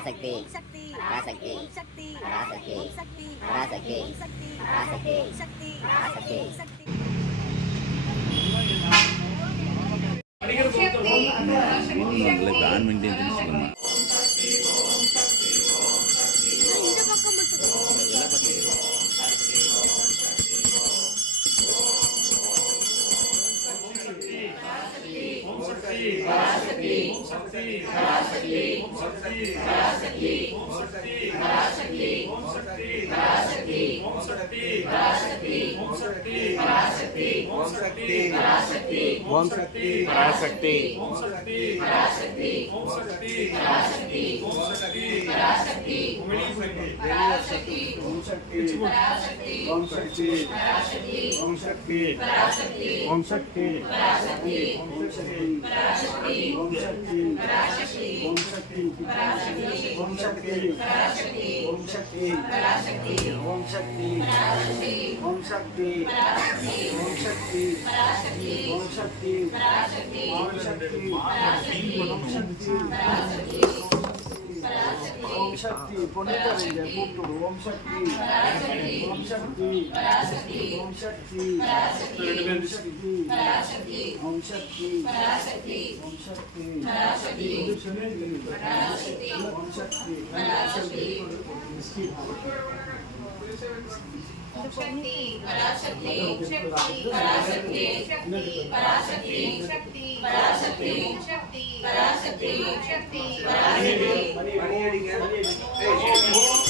Parasakthi Parasakthi Parasakthi Parasakthi Parasakthi Parasakthi badminton தெரிஞ்சுக்கணும் ओम शक्ति पराशक्ति। ओम शक्ति। पराशक्ति ओम शक्ति। पराशक्ति ओम शक्ति। पराशक्ति कुमली शक्ति ओम शक्ति। पराशक्ति ओम शक्ति पराशक्ति ओम शक्ति पराशक्ति ओम शक्ति पराशक्ति ओम शक्ति पराशक्ति ओम शक्ति पराशक्ति ओम शक्ति पराशक्ति ओम शक्ति पराशक्ति ओम शक्ति पराशक्ति ओम शक्ति पराशक्ति ओम शक्ति पराशक्ति ओम शक्ति पराशक्ति ओम शक्ति। పరాశక్తి పరాశక్తి పరాశక్తి ఓం శక్తి పునీతరంజయ కూతురు ఓం శక్తి ఓం శక్తి ఓం శక్తి ఓం శక్తి ఓం శక్తి ఓం శక్తి ఓం శక్తి ఓం శక్తి. शक्ति पराशक्ति शक्ति पराशक्ति शक्ति पराशक्ति शक्ति पराशक्ति शक्ति पराशक्ति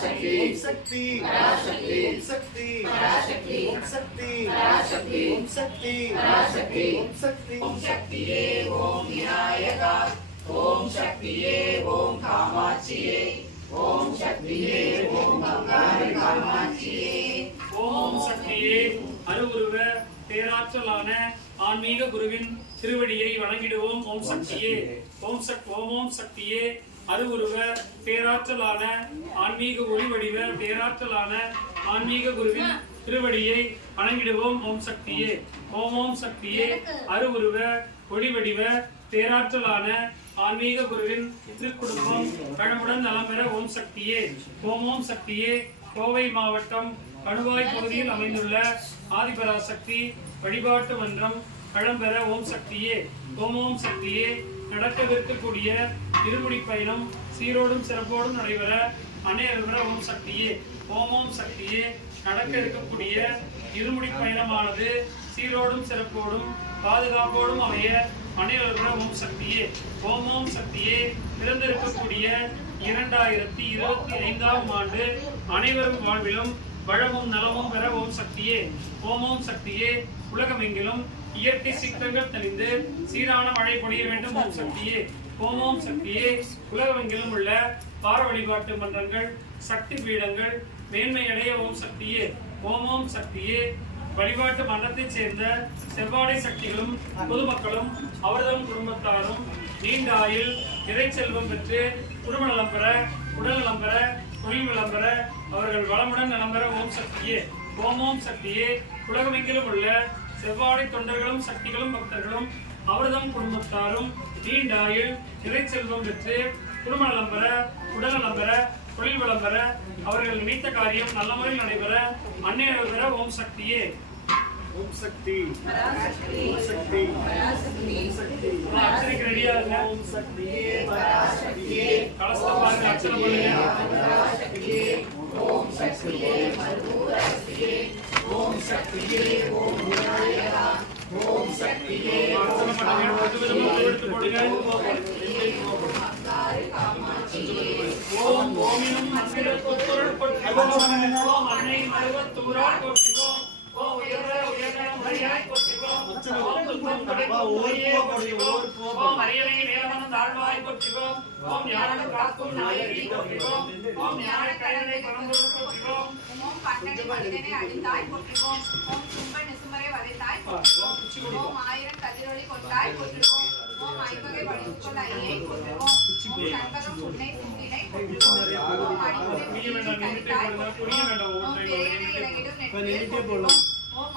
பராசக்தி. ஓம் சக்தி. பராசக்தி. ஓம் சக்தி. பராசக்தி. ஓம் சக்தி. பராசக்தி. ஓம் சக்தி. பராசக்தி. ஓம் சக்தி. ஓம் சக்தியே ஓம் விநாயகா. ஓம் சக்தியே ஓம் காமாட்சியே. ஓம் சக்தியே ஓம் பங்காரி காமாட்சியே. ஓம் சக்தியே அருவுருவ பேராற்றலான ஆன்மீக குருவின் திருவடியை வணங்கிடுவோம் ஓம் சக்தியே. ஓம் சக் ஓம் ஓம் சக்தியே. அருவுருவ பேராற்றலான ஆன்மீக ஒளி வடிவ பேராற்றலான ஆன்மீக குருவின் திருவடியை வணங்கிடுவோம். ஓம் சக்தியே ஓம் ஓம் சக்தியே. அருவுருவ ஒளி வடிவ பேராற்றலான ஆன்மீக குருவின் திருக்குடும்பம். கடமுடன் நலம் பெற ஓம் சக்தியே ஓம் ஓம் சக்தியே. கோவை மாவட்டம் கணுவாய் பகுதியில் அமைந்துள்ள ஆதிபராசக்தி வழிபாட்டு மன்றம் களம்பெற ஓம் சக்தியே ஓம் ஓம் சக்தியே. நடக்கவிருக்கக்கூடிய இருமுடி பயணம் சீரோடும் சிறப்போடும் நடைபெற அனைவர ஓம் சக்தியே. ஓம் ஓம் சக்தியே. நடக்க இருக்கக்கூடிய இருமுடி பயணமானது சீரோடும் சிறப்போடும் பாதுகாப்போடும் அமைய அனைவர ஓம் சக்தியே. ஓம் ஓம் சக்தியே. பிறந்திருக்கக்கூடிய இரண்டாயிரத்தி இருபத்தி ஐந்தாம் ஆண்டு அனைவரும் வாழ்விலும் வளமும் நலமும் பெற ஓம் சக்தியே. ஓம் ஓம் சக்தியே. உலகமெங்கிலும் இயற்கை சித்தங்கள் தெளிந்து சீரான மழை பொழிய வேண்டும் ஓம் சக்தியே. ஓமோம் சக்தியே. உலகமெங்கிலும் உள்ள பார வழிபாட்டு மன்றங்கள் சக்தி பீடங்கள் மேன்மையடைய ஓம் சக்தியே. ஓமோம் சக்தியே. வழிபாட்டு மன்றத்தைச் சேர்ந்த செவ்வாடை சக்திகளும் பொதுமக்களும் அவர்தம் குடும்பத்தாரும் நீண்ட ஆயுள் இறை செல்வம் பெற்று குடும்ப நலம் பெற உடல் நலம் பெற தொழில் நலம் பெற அவர்கள் வளமுடன் நலம் பெற ஓம் சக்தியே. ஓம் ஓம் சக்தியே. உலகமெங்கிலும் உள்ள செவ்வாடை தொண்டர்களும் சக்திகளும் பக்தர்களும் அவர்தம் குடும்பத்தாரும் நீண்ட ஆயுள் இறை செல்வம் பெற்று குடும்ப நலம் பெற உடல் நலம் பெற தொழில் வளம் பெற அவர்கள் நினைத்த காரியம் நல்ல முறையில் நடைபெற அன்னை பெற ஓம் சக்தியே. ஓம் சக்தி. ஓம் சக்தி. ஓம் சக்தி. அர்ச்சனைக்கு ரெடியா இருங்க. ஓம் சக்தியே. பராசக்தியே கலசத்தை பாருங்க அர்ச்சனை பண்ணுங்க. ஓம் சக்தியே. ஓம் சக்தியே ஓம் விநாயகா ஓம் சக்தியே தாழ்வாய் கொட்டிவோம் காக்கும் நாயகி கொட்டிவோம் ஓம் ஞான கயனை அடித்தாய் கொற்றுவோம் ஓம் சும்ப நிசுமரை வதைத்தாய் கொற்றுவோம் ஓம் கொண்டாய் கொற்றுவோம் ஓம் ஐம்பகை வடிவுக்கொள் ஐயை கொற்றுவோம் ஓம்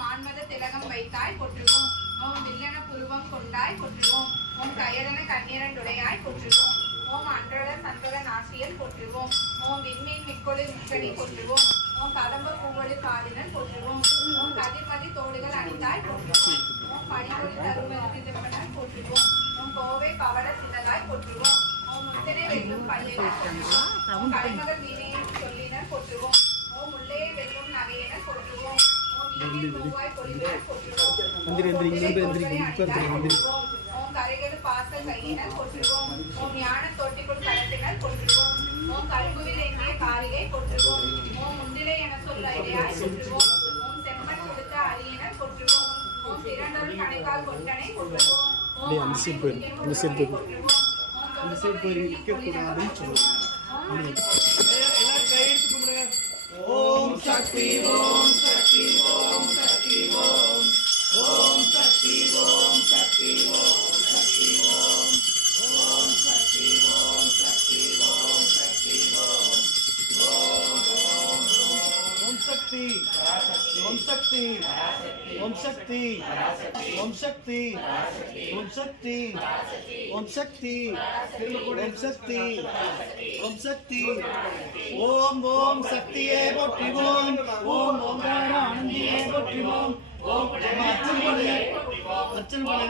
திலகம் வைத்தாய் கொற்றுவோம் ஓம் வில்லன புருவம் கொண்டாய் கொற்றுவோம் ஓம் கயதன கண்ணீரண்டுடையாய் கொற்றுவோம் ஓம் அன்றட சந்தர நாசியல் கொற்றுவோம் ஓம் விண்மீன் மிக்கொழு முக்கணி கொற்றுவோம் உன் கதம்ப பூவொழி காலினன் போற்றுவோம் உன் கதிர்மதி தோடுகள் அணிந்தாய் போற்றுவோம் உன் படிமொழி தருமதி போற்றுவோம் உன் கோவை பவள சின்னதாய் போற்றுவோம் உன் முத்திரை வெல்லும் பள்ளியினர் போற்றுவோம் உன் கலைமகள் வீணையை சொல்லினர் போற்றுவோம் உன் முல்லையை வெல்லும் நகையினர் போற்றுவோம் உன் வீணை பூவாய் பொழிவினர் போற்றுவோம் உன் கரைகள் பாசல் கையினர் போற்றுவோம் உன் ஞான தொட்டிக்குள் கலத்தினர் போற்றுவோம் உன் கல்குவில் எங்கே காரியை போற்றுவோம் உன் அனுசிப்பேன் அனுசிப்பேன் ஓம் சக்தி ஓம் சக்தி. ஓம் சக்தி. ஓம் சக்தி. ஓம் சக்தி. ஓம் சக்தி. ஓம் சக்தி. ஓம் ஓம் சக்தியே போற்றிவோம். ஓம் ஓம் ஆனந்தியே போற்றிவோம். ஓம் அச்சன் பலே அச்சன் பலே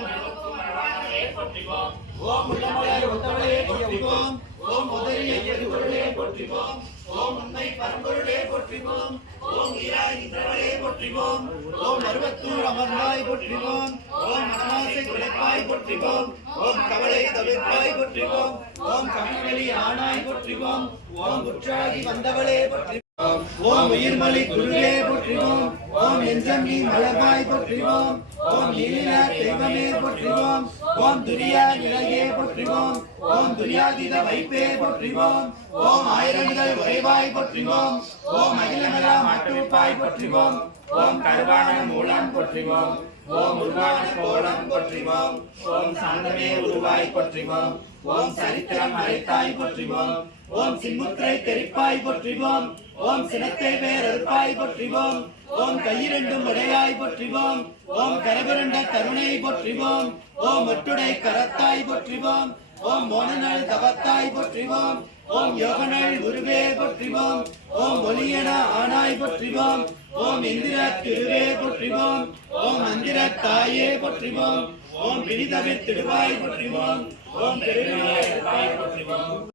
ஓம் உள்ளமலர் ஒத்தவளையே போற்றிவோம். ஓம் உதவியை எதிர்கொள்ளே போற்றிவோம். ஓம் உண்மை பரம்பொருளே போற்றிவோம். ஓம் ஈராய் நின்றவளே போற்றிவோம். ஓம் அருவத்தூர் அமர்ந்தாய் போற்றிவோம். ஓம் மனமாசை குலைப்பாய் போற்றிவோம். ஓம் கவலை தவிர்ப்பாய் போற்றிவோம். ஓம் கமலி ஆனாய் போற்றிவோம். ஓம் உற்றாகி வந்தவளே போற்றி ஓம் உயிர்மலி குருவே போற்றிவோம். ஓம் எஞ்சம் நீ மலர்வாய் போற்றிவோம். ஓம் நீலிலா தெய்வமே போற்றிவோம். ஓம் துரியா விலகே போற்றிவோம். ஓம் துரியாதீத வைப்பே போற்றிவோம். ஓம் ஆயிரங்கள் உறைவாய் போற்றிவோம். ஓம் அகிலமெல்லாம் மாட்டுப்பாய் போற்றிவோம். ஓம் கருவான மூலம் போற்றிவோம். ஓம் உருவான கோலம் போற்றிவோம் ஓம் சாந்தமே உருவாய் போற்றிவோம் ஓம் சரித்திரம் அழைத்தாய் போற்றிவோம் ஓம் சிம்முத்திரை தெரிப்பாய் போற்றிவோம் ஓம் சினத்தை வேறறுப்பாய் போற்றிவோம் ஓம் கையிரண்டும் உடையாய் போற்றிவோம் ஓம் கரபுரண்ட கருணை போற்றிவோம் ஓம் ஒட்டுடை கரத்தாய் போற்றிவோம் ஓம் மோனநாள் தவத்தாய் போற்றிவோம் ஓம் யோகநாள் உருவே போற்றிவோம் ஓம் ஒளியன ஆனாய் போற்றிவோம் ஓம் இந்திர திருவே போற்றிவோம். ஓம் மந்திர தாயே போற்றிவோம். ஓம் பிடிதவிர் திருவாய் போற்றிவோம். ஓம் திருவிழாய் போற்றிவோம்.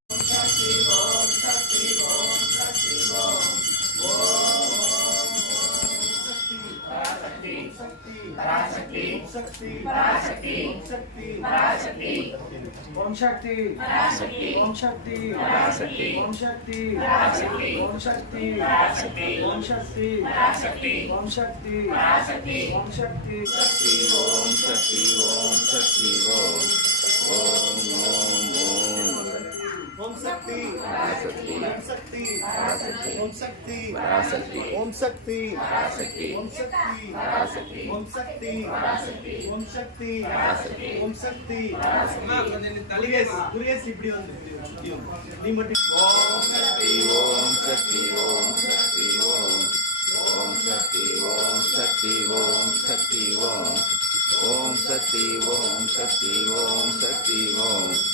பராசக்தி சக்தி பராசக்தி சக்தி பராசக்தி ஓம் சக்தி பராசக்தி ஓம் சக்தி பராசக்தி ஓம் சக்தி பராசக்தி ஓம் சக்தி பராசக்தி ஓம் சக்தி பராசக்தி ஓம் சக்தி பராசக்தி ஓம் சக்தி சக்தி ஓம் சக்தி ஓம் சக்தி ஓம் ஓம் ஓம் ஓம் பராசக்தி ஓம் சக்தி பராசக்தி ஓம் சக்தி பராசக்தி ஓம் சக்தி பராசக்தி ஓம் சக்தி பராசக்தி ஓம் சக்தி பராசக்தி குரியஸ் குரியஸ் இப்படி வந்து நீ மட்டும் ஓம் சக்தி ஓம் சக்தி ஓம் சக்தி ஓம் ஓம் சக்தி ஓம் சக்தி ஓம் சக்தி ஓம் ஓம் சக்தி ஓம் சக்தி ஓம் சக்தி ஓம்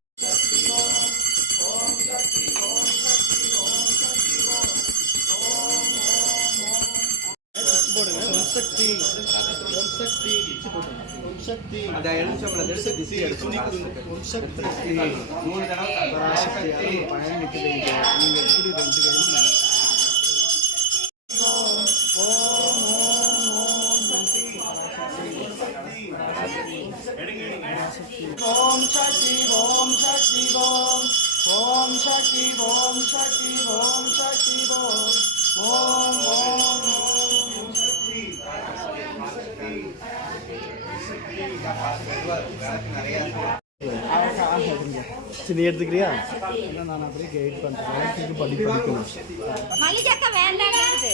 சக்தி. ஓம் சக்தி. ஓம் சக்தி. அந்த எலுமிச்சம்பழத்தை எடுத்து திசை எடுத்து ஓம் சக்தி. மூணு தடவை பராசக்தி இங்க. நீங்க எப்படி ரெண்டு கையும் ஓம் ஓம் ஓம் சக்தி ஓம் சக்தி ஓம். சக்தி ஓம் ஓம் சக்தி ஓம் சக்தி ஓம் சக்தி ஓம். ஓம் ஓம். ஓம் சக்தி சரி எடுத்துக்கிறியா? நான் அப்படியே கைட் பண்ணுறேன் படி படிக்கணும் மல்லிகாக்கா வேண்டாங்கிறது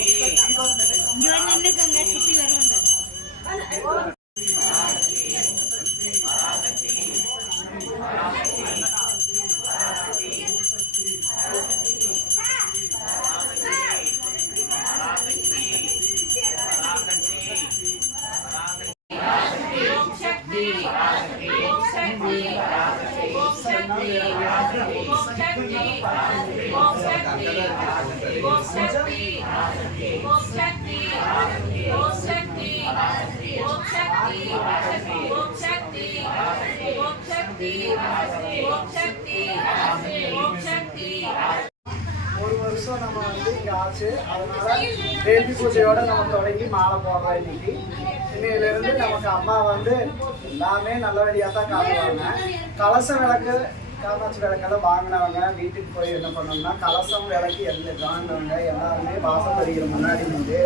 இங்க வந்து நின்னுக்கங்க சுத்தி வருவாங்க நம்ம வந்து இங்கே ஆச்சு. அதனால வேள்வி பூஜையோட நம்ம தொடங்கி மாலை போடுறோம் இன்னைக்கு. இன்னையிலிருந்து நமக்கு அம்மா வந்து எல்லாமே நல்லபடியாக தான் காட்டுவாங்க. கலச விளக்கு காமாட்சி விளக்கெல்லாம் வாங்கினவங்க வீட்டுக்கு போய் என்ன பண்ணோம்னா கலசம் விளக்கு எல்லாம் வாங்கினவங்க எல்லாருமே வாசல் படிக்கிற முன்னாடி வந்து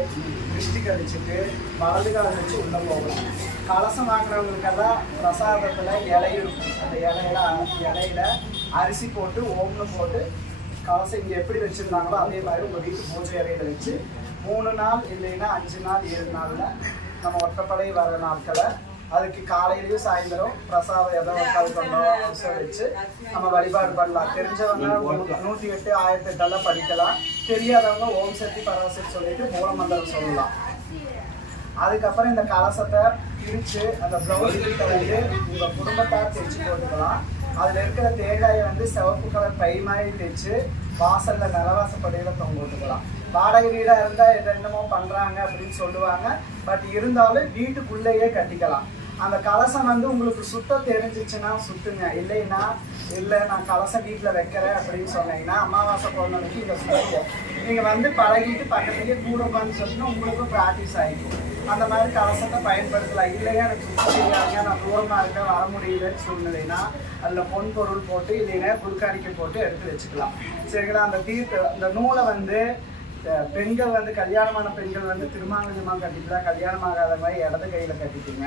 திருஷ்டி கழிச்சிட்டு வலது காலம் வச்சு உள்ளே போகணும் கலசம் வாங்குறவங்களுக்கெல்லாம் பிரசாதத்தில் இலையும் இருக்கும். அந்த இலையில இலையில அரிசி போட்டு ஓம்னு போட்டு காசை இங்கே எப்படி வச்சுருந்தாங்களோ அதே மாதிரி உங்கள் வீட்டு பூஜை அறையில் வச்சு மூணு நாள் இல்லைன்னா அஞ்சு நாள் ஏழு நாளில் நம்ம ஒட்டப்படை வர நாட்களை அதுக்கு காலையிலயும் சாயந்தரம் பிரசாதம் எதோ உட்காந்து பண்ணோம் வச்சு நம்ம வழிபாடு பண்ணலாம். தெரிஞ்சவங்க நூ- நூத்தி எட்டு ஆயிரத்தி எட்டெல்லாம் படிக்கலாம். தெரியாதவங்க ஓம் சக்தி பராசக்தி சொல்லிட்டு மூலமந்திரம் சொல்லலாம். அதுக்கப்புறம் இந்த கலசத்தை பிரித்து அந்த ப்ளவுஸ் கிட்ட வந்து உங்கள் குடும்பத்தார் தெரிஞ்சு போட்டுக்கலாம். அதில் இருக்கிற தேங்காயை வந்து சிவப்பு கலர் பை மாதிரி தைச்சு வாசலில் நிலவாசப்படியில் தொங்க விட்டுக்கலாம். வாடகை வீடா இருந்தா என்னமோ பண்றாங்க அப்படின்னு சொல்லுவாங்க. பட் இருந்தாலும் வீட்டுக்குள்ளேயே கட்டிக்கலாம். அந்த கலசம் வந்து உங்களுக்கு சுத்த தெரிஞ்சிச்சுன்னா சுத்துங்க. இல்லைன்னா இல்லை நான் கலசம் வீட்டில் வைக்கிறேன் அப்படின்னு சொன்னீங்கன்னா அமாவாசை பௌர்ணமிக்கு இங்கே சுத்துங்க. நீங்கள் வந்து பழகிட்டு பக்கத்துலேயே கூட உட்காந்து சொன்னா உங்களுக்கும் ப்ராக்டிஸ் ஆகிக்கும் அந்த மாதிரி கலசத்தை பயன்படுத்தலாம். இல்லையா எனக்கு சுத்த தெரியாதுங்க நான் தூரமாக இருக்கேன் வர முடியலன்னு சொன்னதுன்னா அதில் பொன் பொருள் போட்டு இல்லைன்னா குறுக்காணிக்கை போட்டு எடுத்து வச்சுக்கலாம். சரிங்களா? அந்த தீர்த்த அந்த நூலை வந்து பெண்கள் வந்து கல்யாணமான பெண்கள் வந்து திருமாங்கல்யமாக கட்டிக்கலாம். கல்யாணம் ஆகாத மாதிரி இடது கையில் கட்டிக்குங்க.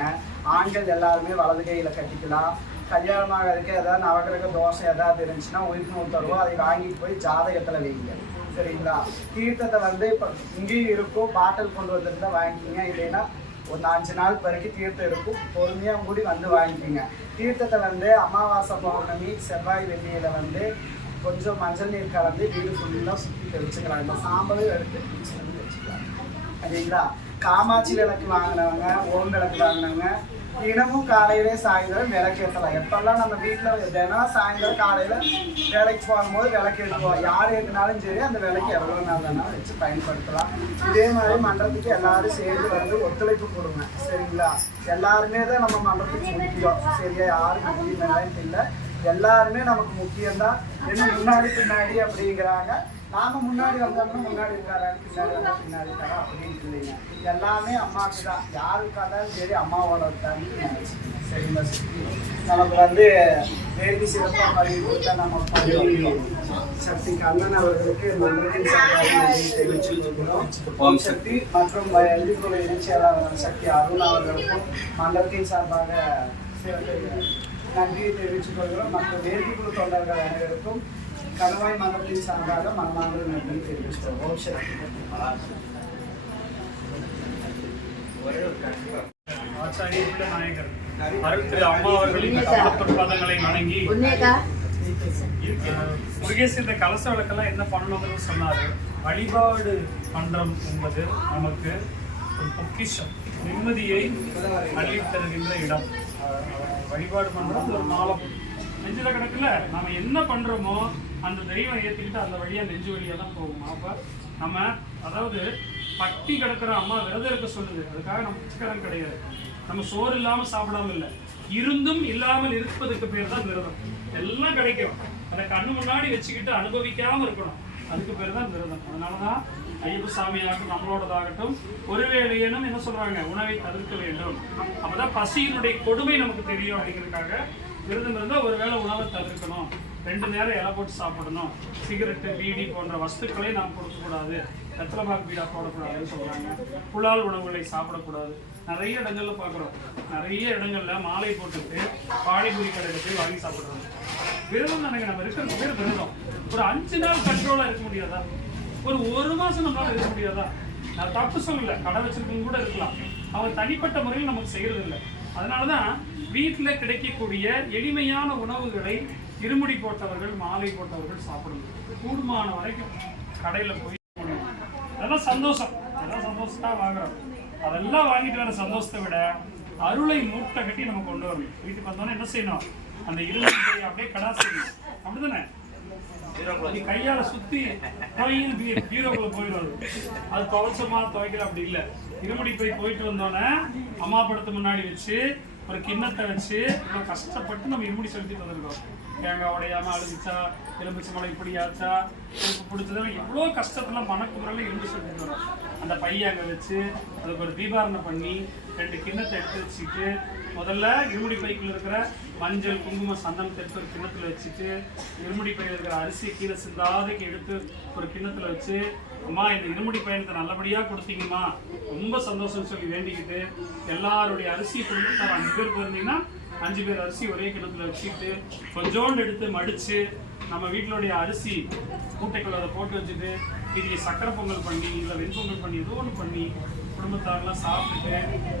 ஆண்கள் எல்லாருமே வலது கையில் கட்டிக்கலாம். கல்யாணம் ஆகாததுக்கு ஏதாவது நவகிரக தோஷம் ஏதாவது இருந்துச்சுன்னா உயிர் நூல் தருவோம். அதை வாங்கிட்டு போய் ஜாதகத்தில் வைங்க. சரிங்களா? தீர்த்தத்தை வந்து இப்போ இங்கேயும் இருக்கும். பாட்டில் கொண்டு வந்திருந்தா வாங்கிக்கிங்க. இல்லைன்னா ஒரு அஞ்சு நாள் வரைக்கும் தீர்த்தம் இருக்கும். பொறுமையாக கூடி வந்து வாங்கிக்கிங்க. தீர்த்தத்தை வந்து அமாவாசை பௌர்ணமி செவ்வாய் வெள்ளியில் வந்து கொஞ்சம் மஞ்சள் நீர் கலந்து வீடு ஃபுல்லாக சுற்றி தெளிச்சுக்கலாம் இந்த சாம்பலும் எடுத்து வந்து பண்ணி வச்சுக்கலாம். சரிங்களா? காமாட்சி விளக்கு வாங்கினவங்க ஓம் விளக்கு வாங்கினவங்க தினமும் காலையிலே சாயந்தரம் விளக்கு ஏற்றலாம். எப்பெல்லாம் நம்ம வீட்டில் தினம் சாயந்தரம் காலையில் வேலைக்கு போகும்போது விளக்கு ஏற்றுவோம். யார் ஏற்றினாலும் சரி அந்த விளக்கு எவ்வளோ நாள் வேணாலும் வச்சு பயன்படுத்தலாம். இதே மாதிரி மன்றத்துக்கு எல்லாரும் சேர்ந்து வந்து ஒத்துழைப்பு கொடுங்க. சரிங்களா? எல்லாருமே தான் நம்ம மன்றத்துக்கு முக்கியம் சரியா? யாரும் முக்கியம் இல்லை எல்லாருமே நமக்கு முக்கியம்தான். என்ன முன்னாடி பின்னாடி அப்படிங்கிறாங்க. நாம முன்னாடி வந்தோம்னா முன்னாடி இருக்காரு பின்னாடி வந்தா பின்னாடி இருக்காரு அப்படின்னு இல்லைங்க எல்லாமே அம்மாவுக்கு தான் யாருக்கா இருந்தாலும் சரி அம்மாவோட தான் சரிங்களா நமக்கு வந்து வேண்டி சிறப்பாக பதவி கொடுத்தா நம்ம பதவி சக்தி கண்ணன் அவர்களுக்கு மன்றத்தின் சார்பாக ஓம் சக்தி. மற்றும் எல்லிக்குள்ள இணைச்சியாளர் சக்தி அருண் அவர்களுக்கும் மன்றத்தின் சார்பாக சிறப்பு நன்றியை தெரிவித்துக் கொள்கிறோம். மற்ற வேதிக்குழு தொண்டர்கள் அனைவருக்கும் கணவாய் மன்றத்தின் சார்பாக மனமார்ந்த நன்றியை தெரிவித்துக் ஆச்சாரிய நாயகர் அருள் திரு அம்மா அவர்களின் கமலப்பொற்பாதங்களை வணங்கி முருகேசன் இந்த கலச விளக்கெல்லாம் என்ன பண்ணணும்னு சொன்னாரு. வழிபாடு மன்றம் என்பது நமக்கு ஒரு பொக்கிஷம் நிம்மதியை அள்ளித் தருகின்ற இடம். வழிபாடு பண்ணுறோம் ஒரு நாளம் நெஞ்சில கணக்கில் நம்ம என்ன பண்றோமோ அந்த தெய்வம் ஏத்துக்கிட்டு அந்த வழியா நெஞ்சு வழியாக தான் போகும். அப்ப நம்ம அதாவது பட்டி கிடக்கிற அம்மா விரதம் இருக்க சொல்லுது. அதுக்காக நம்ம பிச்சைக்காரன் கிடையாது. நம்ம சோறு இல்லாம சாப்பிடாம இல்லை. இருந்தும் இல்லாமல் இருப்பதுக்கு பேர் தான் விரதம். எல்லாம் கிடைக்கும். அதை கண்ணு முன்னாடி வச்சுக்கிட்டு அனுபவிக்காம இருக்கணும். அதுக்கு பேர் தான் விரதம். அதனால தான் சாமியாகட்டும் நம்மளோடதாகட்டும். ஒருவேளையேனும் என்ன சொல்றாங்க? உணவை தவிர்க்க வேண்டும். அப்பதான் பசியினுடைய கொடுமை நமக்கு தெரியும் அப்படிங்கிறதுக்காக விருதம் இருந்தால் ஒருவேளை உணவை தவிர்க்கணும். ரெண்டு நேரம் இலை போட்டு சாப்பிடணும். சிகரெட்டு பீடி போன்ற வஸ்துக்களை நாம் கொடுக்கக்கூடாது. வெத்தலைபாக்கு பீடா போடக்கூடாதுன்னு சொல்கிறாங்க புலால் உணவுகளை சாப்பிடக்கூடாது. நிறைய இடங்கள்ல பார்க்குறோம் நிறைய இடங்கள்ல மாலை போட்டுட்டு பானிபூரி கடையில் போய் வாங்கி சாப்பிடுறாங்க. விரதம் தானங்க நம்ம இருக்கிற பேர் விரதம். ஒரு அஞ்சு நாள் கண்ட்ரோலாக இருக்க முடியாதா? ஒரு ஒரு மாசம் நம்மளால இருக்க முடியாதா? நான் தப்பு சொல்லல. கடை வச்சிருக்கவங்க கூட இருக்கலாம். அவர் தனிப்பட்ட முறையில் நமக்கு செய்யறது இல்லை அதனாலதான் வீட்டில் கிடைக்கக்கூடிய எளிமையான உணவுகளை இருமுடி போட்டவர்கள் மாலை போட்டவர்கள் சாப்பிடணும். கூடுமான வரைக்கும் கடையில போய் அதெல்லாம் சந்தோஷம். அதெல்லாம் சந்தோஷத்தா வாங்குறோம். அதெல்லாம் வாங்கிட்டு வர சந்தோஷத்தை விட அருளை மூட்டை கட்டி நம்ம கொண்டு வரணும். வீட்டுக்கு வந்தோன்னா என்ன செய்யணும்? அந்த இருமுடி அப்படியே கடா செய்யணும் அப்படிதானே நீ கையால சுத்தி பீரோக்குள்ள போயிடும் அது துவைச்சமா துவைக்கல அப்படி இல்ல. இருமுடி போய் போயிட்டு வந்தோன்னே அம்மா படத்து முன்னாடி வச்சு ஒரு கிண்ணத்தை வச்சு இவ்வளவு கஷ்டப்பட்டு நம்ம இருமுடி செலுத்திட்டு வந்திருக்கோம். தேங்காய் உடையாம அழுதுச்சா எலுமிச்சை மலை இப்படி ஆச்சா எனக்கு பிடிச்சது எவ்வளோ கஷ்டத்துல மணக்கு முறையில் இருமுடி செலுத்திட்டு வரோம். அந்த பைய அங்க வச்சு அதுக்கு ஒரு தீபாரணை பண்ணி ரெண்டு கிண்ணத்தை எடுத்து வச்சுட்டு முதல்ல இருமுடி பைக்கில் இருக்கிற மஞ்சள் குங்கும சந்தனம் தெற்கு ஒரு கிணத்துல வச்சுட்டு இருமுடி பையில் இருக்கிற அரிசி கீழே சிந்தாதைக்கு எடுத்து ஒரு கிண்ணத்தில் வச்சு அம்மா இந்த இருமுடி பயணத்தை நல்லபடியாக கொடுத்தீங்கம்மா. ரொம்ப சந்தோஷம்னு சொல்லி வேண்டிக்கிட்டு எல்லாருடைய அரிசி கொடுத்து அஞ்சு பேர் போயிருந்தீங்கன்னா அஞ்சு பேர் அரிசி ஒரே கிணத்துல வச்சுக்கிட்டு கொஞ்சோண்டு எடுத்து மடித்து நம்ம வீட்டிலுடைய அரிசி மூட்டைக்குள்ள அதை போட்டு வச்சுட்டு இது சக்கரை பொங்கல் பண்ணி இல்லை வெண்பொங்கல் பண்ணி ஏதோ ஒன்று பண்ணி குடும்பத்தாரெல்லாம் சாப்பிட்டுட்டு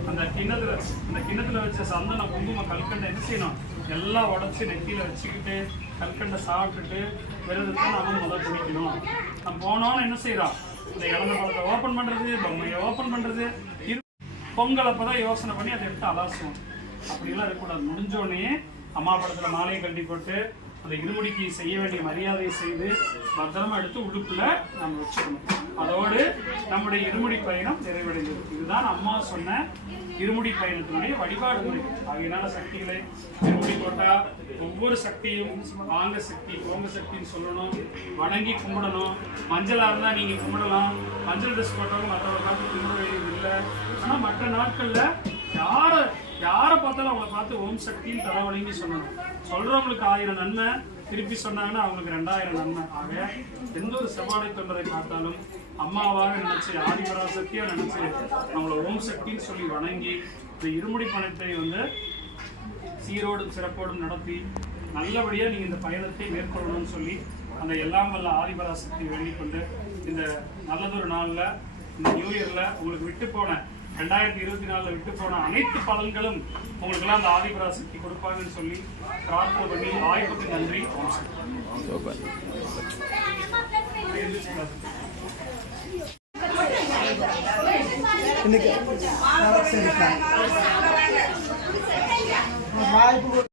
அந்த கிணத்துல அந்த கிணத்துல வச்ச சந்தன குங்கும கல்கண்டை என்ன செய்யணும்? எல்லாம் உடச்சி நெத்தியில வச்சுக்கிட்டு கல்கண்டை சாப்பிட்டுட்டு விரதத்தை நாம முதல் குடிக்கணும் நம்ம போனோன்னு என்ன செய்யறோம் இந்த இழந்த பழத்தை ஓப்பன் பண்றது பொம்மையை ஓப்பன் பண்றது. இரு- பொங்கல் அப்பதான் யோசனை பண்ணி அதை எடுத்து அலாசுவோம். அப்படிலாம் இருக்கக்கூடாது. முடிஞ்சோடனே அம்மா படத்துல மாலையை கட்டி போட்டு அந்த இருமுடிக்கு செய்ய வேண்டிய மரியாதையை செய்து பத்திரமா எடுத்து உடுப்புல நம்ம வச்சுக்கணும். அதோடு நம்முடைய இருமுடி பயணம் நிறைவடைந்தது இதுதான் அம்மா சொன்ன இருமுடி பயணத்தினுடைய வழிபாடு முறை. ஆகையினால சக்திகளை இருமுடி போட்டா ஒவ்வொரு சக்தியும் வாங்க சக்தி போங்க சக்தின்னு சொல்லணும். வணங்கி கும்பிடணும். மஞ்சளாக இருந்தால் நீங்கள் கும்பிடலாம். மஞ்சள் ட்ரெஸ் போட்டவங்க மற்றவர்களுக்கு கும்பிட வேண்டியது இல்லை. ஆனால் மற்ற நாட்களில் யாரை யாரை பார்த்தாலும் அவங்கள பார்த்து ஓம் சக்தின்னு தரவழின்னு சொல்லணும். சொல்றவங்களுக்கு ஆயிரம் நன்மை திருப்பி சொன்னாங்கன்னா அவங்களுக்கு ரெண்டாயிரம் நன்மை. ஆக எந்த ஒரு செவ்வாடை தொண்டரை பார்த்தாலும் அம்மாவாக நினைச்சு ஆதிபராசக்தியா நினைச்சு நம்மளை ஓம் சக்தின்னு சொல்லி வணங்கி இந்த இருமுடி பணத்தை வந்து சீரோடும் சிறப்போடும் நடத்தி நல்லபடியாக நீங்கள் இந்த பயணத்தை மேற்கொள்ளணும்னு சொல்லி அந்த எல்லாம் வல்ல ஆதிபராசக்தி வேண்டிக் கொண்டு இந்த நல்லதொரு நாளில் இந்த நியூ இயரில் உங்களுக்கு விட்டு போன ரெண்டாயிரத்தி இருபத்தி நாலில் விட்டு போன அனைத்து பலன்களும் உங்களுக்கெல்லாம் அந்த ஆதிபராசக்தி கொடுப்பாங்கன்னு சொல்லி பிரார்த்தனை பண்ணி வாய்ப்புக்கு நன்றி. இன்னைக்கு வாய்ப்பு